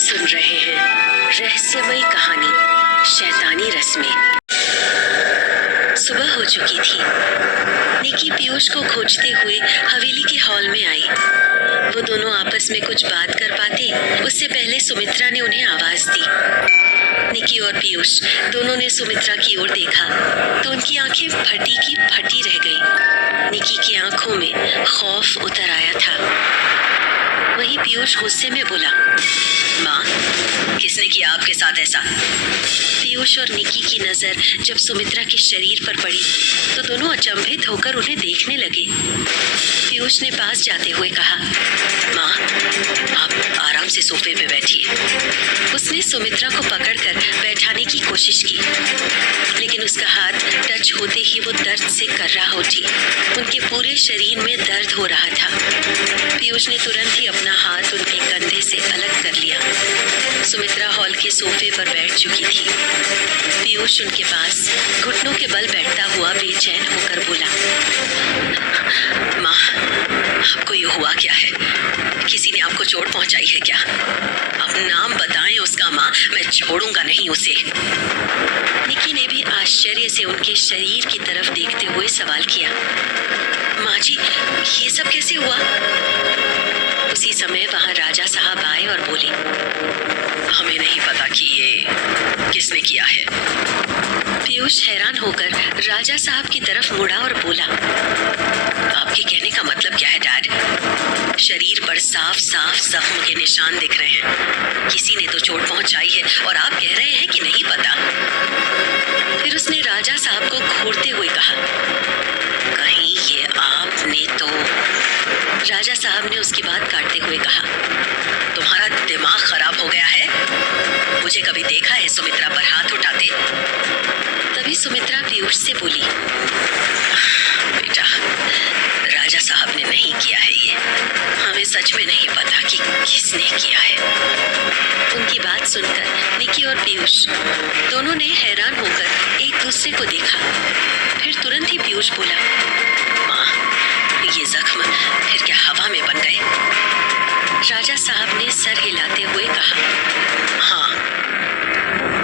सुन रहे हैं रहस्यमयी कहानी शैतानी रस में। सुबह हो चुकी थी। निकी पीयूष को खोजते हुए हवेली के हॉल में आई। वो दोनों आपस में कुछ बात कर पाते उससे पहले सुमित्रा ने उन्हें आवाज दी। निकी और पीयूष दोनों ने सुमित्रा की ओर देखा तो उनकी आंखें फटी की फटी रह गईं। निकी की आंखों में खौफ उतर आया था। वहीं पीयूष गुस्से में बोला, माँ, किसने किया आपके साथ ऐसा? पीयूष और निकी की नजर जब सुमित्रा के शरीर पर पड़ी तो दोनों अचंभित होकर उन्हें देखने लगे। पीयूष ने पास जाते हुए कहा, माँ, आप आराम से सोफे पे बैठिए। उसने सुमित्रा को पकड़कर बैठाने की कोशिश की, लेकिन उसका हाथ टच होते ही वो दर्द से कर्रा उठी। उनके पूरे शरीर में दर्द हो रहा था। पीयूष ने तुरंत ही अपना हाथ उनके कंधे से अलग कर लिया। सुमित्रा हॉल के सोफे पर बैठ चुकी थी। पीयूष उनके पास घुटनों के बल बैठता हुआ बेचैन होकर बोला, माँ, आपको ये हुआ क्या है? किसी ने आपको चोट पहुंचाई है क्या? आप नाम बताएं उसका, माँ, मैं छोड़ूंगा नहीं उसे। निकी ने भी आश्चर्य से उनके शरीर की तरफ देखते हुए सवाल किया, माँ जी, ये सब कैसे हुआ? उसी समय वहां राजा साहब आए और बोले, हमें नहीं पता कि ये किसने किया है। पीयूष हैरान होकर राजा साहब की तरफ मुड़ा और बोला, आपके कहने का मतलब क्या है डैड? शरीर पर साफ साफ जख्म के निशान दिख रहे हैं। किसी ने तो चोट पहुंचाई है और आप कह रहे हैं कि नहीं पता। फिर उसने राजा साहब को घूरते हुए कहा, कहीं ये आपने तो। राजा साहब ने उसकी बात काटते हुए कहा, तुम्हारा दिमाग खराब हो गया है? मुझे कभी देखा है सुमित्रा पर हाथ उठाते? तभी सुमित्रा पीयूष से बोली, बेटा, राजा साहब ने नहीं किया है ये। हमें सच में नहीं पता कि किसने किया है। उनकी बात सुनकर निकी और पीयूष दोनों ने हैरान होकर एक दूसरे को देखा। फिर तुरंत ही पीयूष बोला, माँ, ये जख्म फिर क्या हवा में बन गए? राजा साहब ने सर हिलाते हुए कहा, हाँ।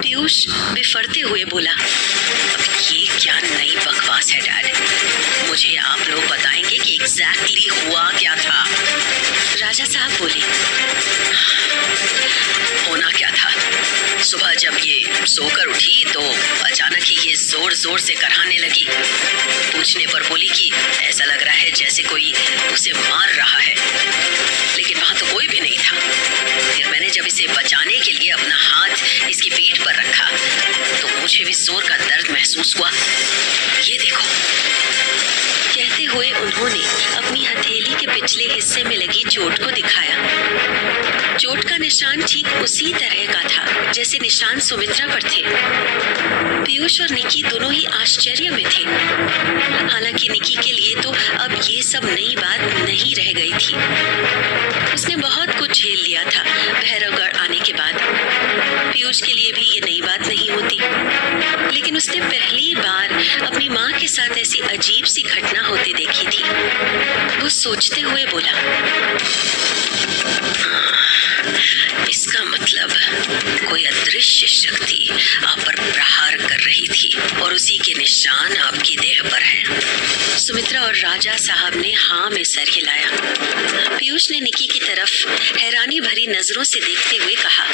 पीयूष बिफरते हुए बोला, अब ये क्या नई बकवास है डैड? मुझे आप लोग बताएंगे कि एग्जैक्टली हुआ क्या था। राजा साहब बोले, होना क्या था? सुबह जब ये सोकर उठी तो अचानक ही ये जोर जोर से कराहने लगी। पूछने पर बोली कि ऐसा लग रहा है जैसे कोई उसे मार रहा है, लेकिन वहां तो कोई भी नहीं था। फिर मैंने जब इसे बचाने के लिए अपना हाथ इसकी पीठ पर रखा तो मुझे भी जोर का दर्द महसूस हुआ। ये देखो। कहते हुए उन्होंने अपनी हथेली के पिछले हिस्से में लगी चोट को दिखाया। चोट का निशान ठीक उसी तरह का था जैसे निशान सुमित्रा पर थे। पीयूष और निकी दोनों ही आश्चर्य में थे। हालांकि निकी के लिए तो अब ये सब नई बात नहीं रह गई थी। उसने बहुत कुछ झेल लिया था भैरवगढ़ आने के बाद। पीयूष के लिए भी ये नई बात नहीं होती, लेकिन उसने पहली बार अपनी माँ के साथ ऐसी अजीब सी घटना होते देखी थी। वो सोचते हुए बोला, इसका मतलब कोई अदृश्य शक्ति आप पर प्रहार कर रही थी और उसी के निशान आपकी देह पर हैं। सुमित्रा और राजा साहब ने हाँ में सर हिलाया। पीयूष ने निकी की तरफ हैरानी भरी नजरों से देखते हुए कहा,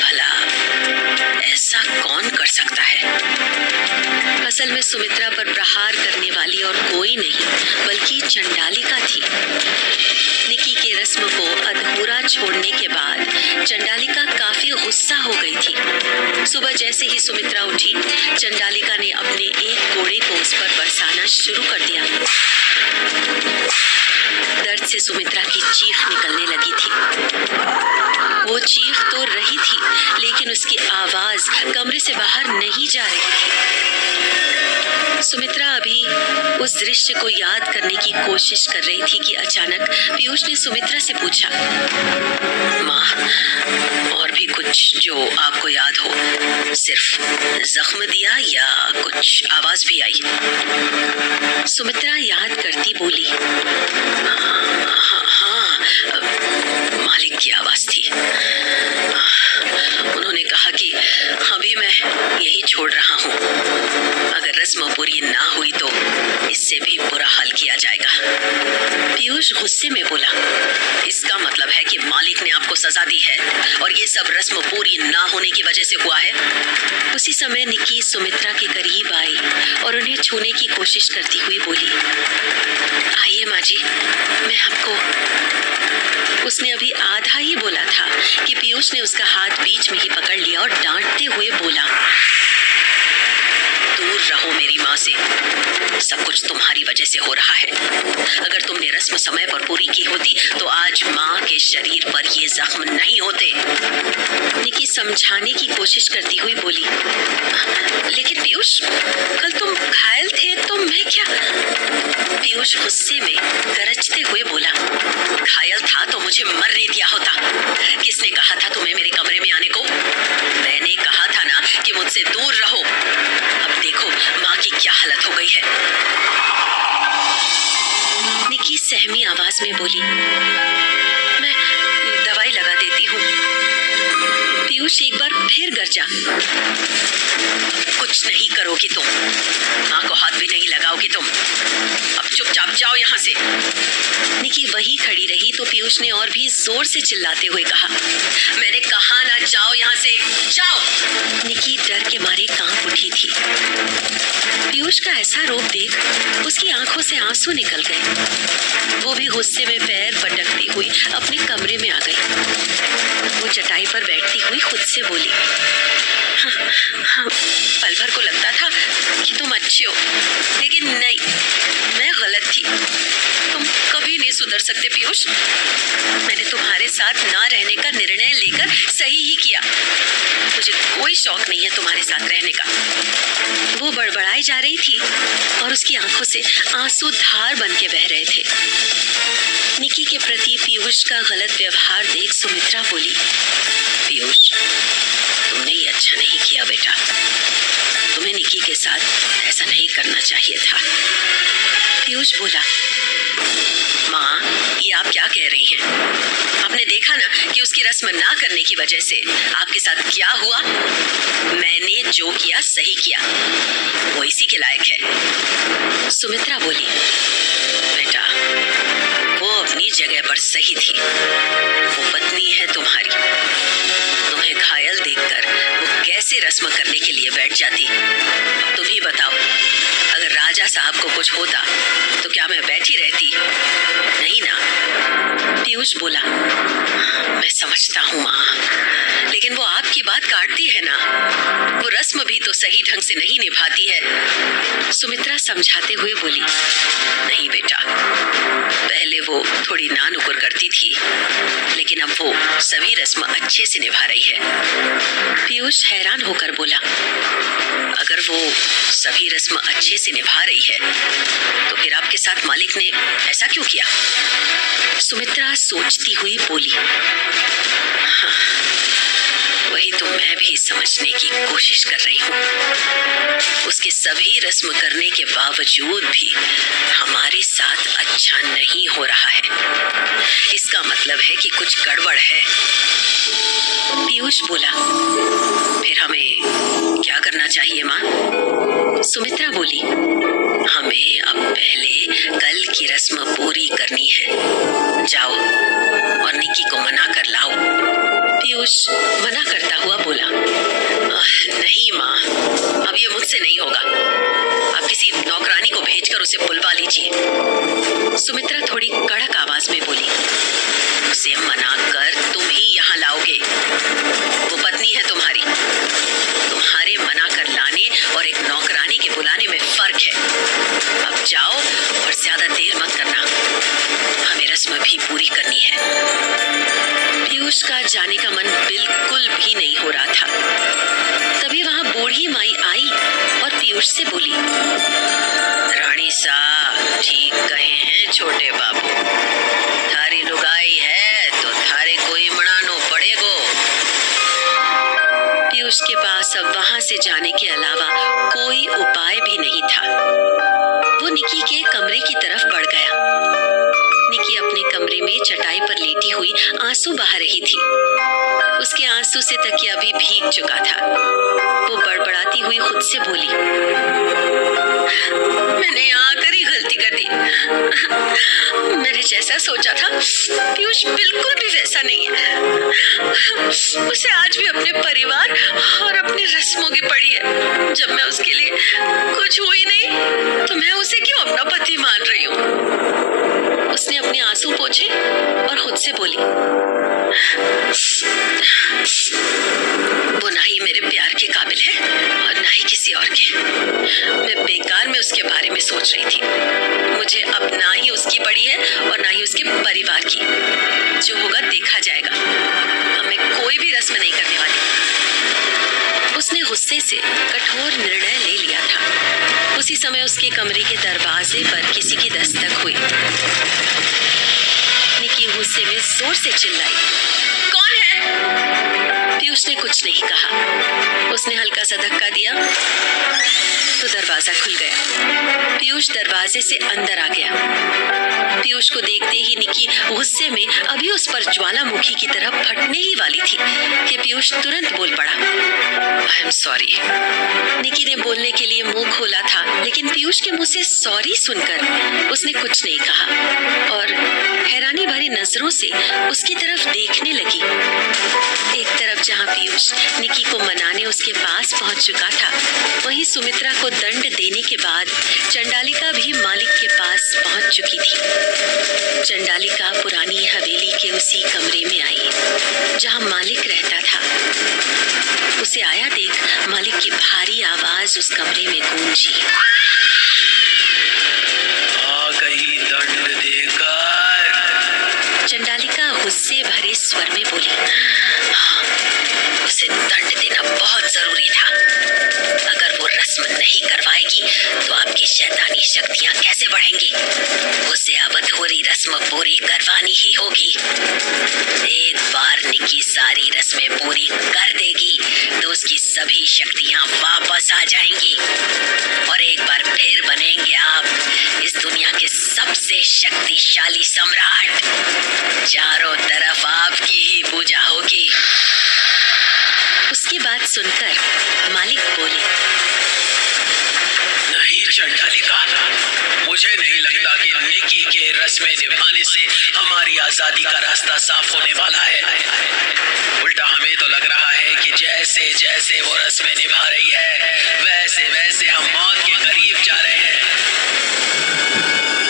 भला ऐसा कौन कर सकता है? असल में सुमित्रा पर प्रहार करने वाली और कोई नहीं बल्कि चंडालिका थी। निकी के रस्म को अधूरा छोड़ने के बाद चंडालिका काफी गुस्सा हो गई थी। सुबह जैसे ही सुमित्रा उठी, चंडालिका ने अपने एक घोड़े को उस पर बरसाना शुरू कर दिया। दर्द से सुमित्रा की चीख निकलने लगी थी। वो चीख तो रही थी, लेकिन उसकी आवाज कमरे से बाहर नहीं जा रही थी। सुमित्रा अभी उस दृश्य को याद करने की कोशिश कर रही थी कि अचानक पीयूष ने सुमित्रा से पूछा, माँ, और भी कुछ जो आपको याद हो? सिर्फ जख्म दिया या कुछ आवाज भी आई? सुमित्रा याद करती बोली, हाँ, मालिक की आवाज थी। गुस्से में बोला, इसका मतलब है कि मालिक ने आपको सजा दी है और ये सब रस्म पूरी ना होने की वजह से हुआ है। उसी समय निकी सुमित्रा के करीब आई और उन्हें छूने की कोशिश करती हुई बोली, आइए माँ जी, मैं आपको। उसने अभी आधा ही बोला था कि पीयूष ने उसका हाथ बीच में ही पकड़ लिया और डांटते हुए बोला, दूर रहो मेरी माँ से, सब कुछ तुम्हारी वजह से हो रहा है। अगर तुमने रस्म समय पर पूरी की होती तो आज माँ के शरीर पर ये जख्म नहीं होते। निकी समझाने की कोशिश करती हुई बोली, लेकिन पीयूष, कल तुम घायल थे तो मैं क्या? पीयूष गुस्से में गरजते हुए बोला, घायल था तो मुझे मरने दिया होता। किसने कहा था तुम्हें मेरे कमरे में आने को? मैंने कहा था ना कि मुझसे दूर रहो। अब देखो माँ की क्या हालत हो गई है। निकी सहमी आवाज में बोली, मैं दवाई लगा देती हूँ। पीयूष एक बार फिर गरजा, कुछ नहीं करोगी तुम, माँ को हाथ भी नहीं लगाओगी तुम। अब चुपचाप जाओ यहाँ से। निकी वही खड़ी रही तो पीयूष ने और भी जोर से चिल्लाते हुए कहा, मैंने कहा ना जाओ यहाँ से, जाओ। निकी डर के मारे कांप उठी थी। पीयूष का ऐसा रूप देख उसकी आंखों से आंसू निकल गए। वो भी गुस्से में पैर पटकती हुई अपने कमरे में आ गई। वो चटाई पर बैठती हुई खुद से बोली, हाँ, पल भर को लगता था कि तुम अच्छे हो, लेकिन नहीं, मैं गलत थी। तुम कभी नहीं सुधर सकते पीयूष। मैंने तुम्हारे साथ ना रहने का निर्णय लेकर सही ही किया। मुझे कोई शौक नहीं है तुम्हारे साथ रहने का। वो बड़बड़ाई जा रही थी और उसकी आंखों से आंसू धार बन के बह रहे थे। निकी के प्रति पीयूष का गलत व्यवहार देख सुमित्रा बोली, पीयूष, तुमने ये अच्छा नहीं किया बेटा। तुम्हें निकी के साथ ऐसा नहीं करना चाहिए था। पीयूष बोला, माँ, ये आप क्या कह रही हैं? आपने देखा ना कि उसकी रस्म ना करने की वजह से आपके साथ क्या हुआ। मैंने जो किया सही किया, वो इसी के लायक है। सुमित्रा बोली, बेटा, वो अपनी जगह पर सही थी। वो पत्नी है तुम्हारी। तुम्हें घायल देखकर वो कैसे रस्म करने के लिए बैठ जाती। अब तुम ही बताओ, अगर राजा साहब को कुछ होता तो क्या मैं बैठी रहती? नहीं ना। पीयूष बोला, मैं समझता हूँ माँ, लेकिन वो आपकी बात काटती है ना। वो रस्म भी तो सही ढंग से नहीं निभाती है। सुमित्रा समझाते हुए बोली, नहीं बेटा, पहले वो थोड़ी ना नुकुर करती थी, लेकिन अब वो सभी रस्म अच्छे से निभा रही है। पीयूष हैरान होकर बोला, अगर वो सभी रस्म अच्छे से निभा रही है तो फिर आपके साथ मालिक ने ऐसा क्यों किया? सुमित्रा सोचती हुई बोली, हाँ, वही तो मैं भी समझने की कोशिश कर रही हूँ। उसके सभी रस्म करने के बावजूद भी हमारे साथ अच्छा नहीं हो रहा है। इसका मतलब है कि कुछ गड़बड़ है। पीयूष बोला, फिर हमें क्या करना चाहिए माँ? सुमित्रा बोली, हमें अब पहले कल की रस्म पूरी करनी है। जाओ और निकी को मना कर लाओ। पीयूष मना करता हुआ बोला, नहीं माँ, अब ये मुझसे नहीं होगा। आप किसी नौकरानी को भेजकर उसे बुलवा लीजिए। सुमित्रा थोड़ी कड़क आवाज में बोली, उसे मना कर तुम ही यहाँ लाओगे। वो पत्नी है तुम्हारी। तुम्हारे मना कर लाने और एक नौकरानी के बुलाने में फर्क है। अब जाओ और ज्यादा देर मत करना, हमें रस्म भी पूरी करनी है। पीयूष का जाने का मन बिल्कुल भी नहीं हो रहा था। तभी वहां बूढ़ी माई आई और पीयूष से बोली, रानी साहब ठीक कहे हैं छोटे बाबू, थारी लुगाई है तो थारे कोई मनानो पड़ेगो। पीयूष के पास अब वहां से जाने के अलावा कोई उपाय भी नहीं था। वो निकी के कमरे की तरफ बढ़ गया। निकी अपने कमरे में चटाई पर लेटी हुई आंसू बहा रही थी। उसके आंसू से तकिया भी भीग चुका था। वो बड़बड़ाती हुई खुद से बोली, मैंने यहाँ आकर ही गलती कर दी। मैंने जैसा सोचा था पीयूष बिल्कुल भी वैसा नहीं है। उसे आज भी अपने परिवार और अपनी रस्मों की पड़ी है। जब मैं उसके लिए कुछ हुई नहीं तो मैं उसे क्यों अपना पति मान रही हूँ। उसने अपने आंसू पोंछे और खुद से बोली, वो ना ही मेरे प्यार के काबिल है और ना ही किसी और के। मैं बेकार में उसके बारे में सोच रही थी। मुझे अब ना ही उसकी पड़ी है और ना ही उसके परिवार की। जो होगा देखा जाएगा। अब मैं कोई भी रस्म नहीं करने वाली। उसने गुस्से से कठोर निर्णय ले लिया था। उसी समय उसके कमरे के दरवाजे पर किसी की दस्तक हुई। निकी गुस्से में जोर से चिल्लाई, कौन है? पीयूष ने कुछ नहीं कहा। उसने हल्का सा धक्का दिया तो दरवाजा खुल गया। पीयूष दरवाजे से अंदर आ गया। पीयूष को देखते ही निकी गुस्से में अभी उस पर ज्वालामुखी की तरह फटने ही वाली थी कि पीयूष तुरंत बोल पड़ा, आई एम सॉरी। निकी ने बोलने के लिए मुंह खोला था, लेकिन पीयूष के मुंह से सॉरी सुनकर उसने कुछ नहीं कहा और हैरानी भरी नजरों से उसकी तरफ देखने लगी। एक तरफ जहां पीयूष निकी को मनाने उसके पास पहुंच चुका था, वहीं सुमित्रा को दंड देने के बाद चंडालिका भी मालिक के पास पहुंच चुकी थी। चंडालिका पुरानी हवेली के उसी कमरे में आई जहां मालिक रहता था। उसे आया देख मालिक की भारी आवाज उस कमरे में गूंजी, आ गई दंड देकर। चंडालिका गुस्से भरे स्वर में बोली, उसे दंड देना बहुत जरूरी था। अगर वो रस्म नहीं करवाएगी तो आपकी शैतानी शक्तियां कैसे बढ़ेंगी? उसे अब अधूरी रस्म पूरी करवानी ही होगी। एक बार निकी सारी रस्में पूरी कर देगी तो उसकी सभी शक्तियां वापस आ जाएंगी और एक बार फिर बनेंगे आप इस दुनिया के सबसे शक्तिशाली सम्राट। चारों तरफ आपकी ही पूजा होगी। उसकी बात सुनकर मालिक बोले, नहीं चंडालिका, मुझे नहीं लगता कि निकी के रस्में निभाने से हमारी आजादी का रास्ता साफ होने वाला है। उल्टा हमें तो लग रहा है कि जैसे जैसे वो रस्में निभा रही है वैसे वैसे हम मौत के करीब जा रहे हैं।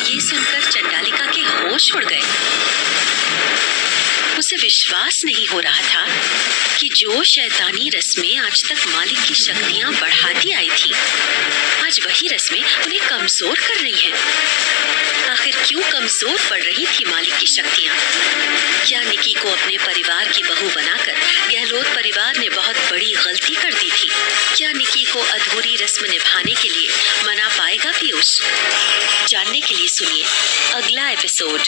ये सुनकर चंडालिका के होश उड़ गए। उसे विश्वास नहीं हो रहा था कि जो शैतानी रस्में आज तक मालिक की शक्तियां बढ़ाती आई थी, आज वही रस्में उन्हें कमजोर कर रही हैं। आखिर क्यों कमजोर पड़ रही थी मालिक की शक्तियां? क्या निकी को अपने परिवार की बहू बनाकर गहलोत परिवार ने बहुत बड़ी गलती कर दी थी? क्या निकी को अधूरी रस्म निभाने के लिए मना पाएगा पीयूष? जानने के लिए सुनिए अगला एपिसोड।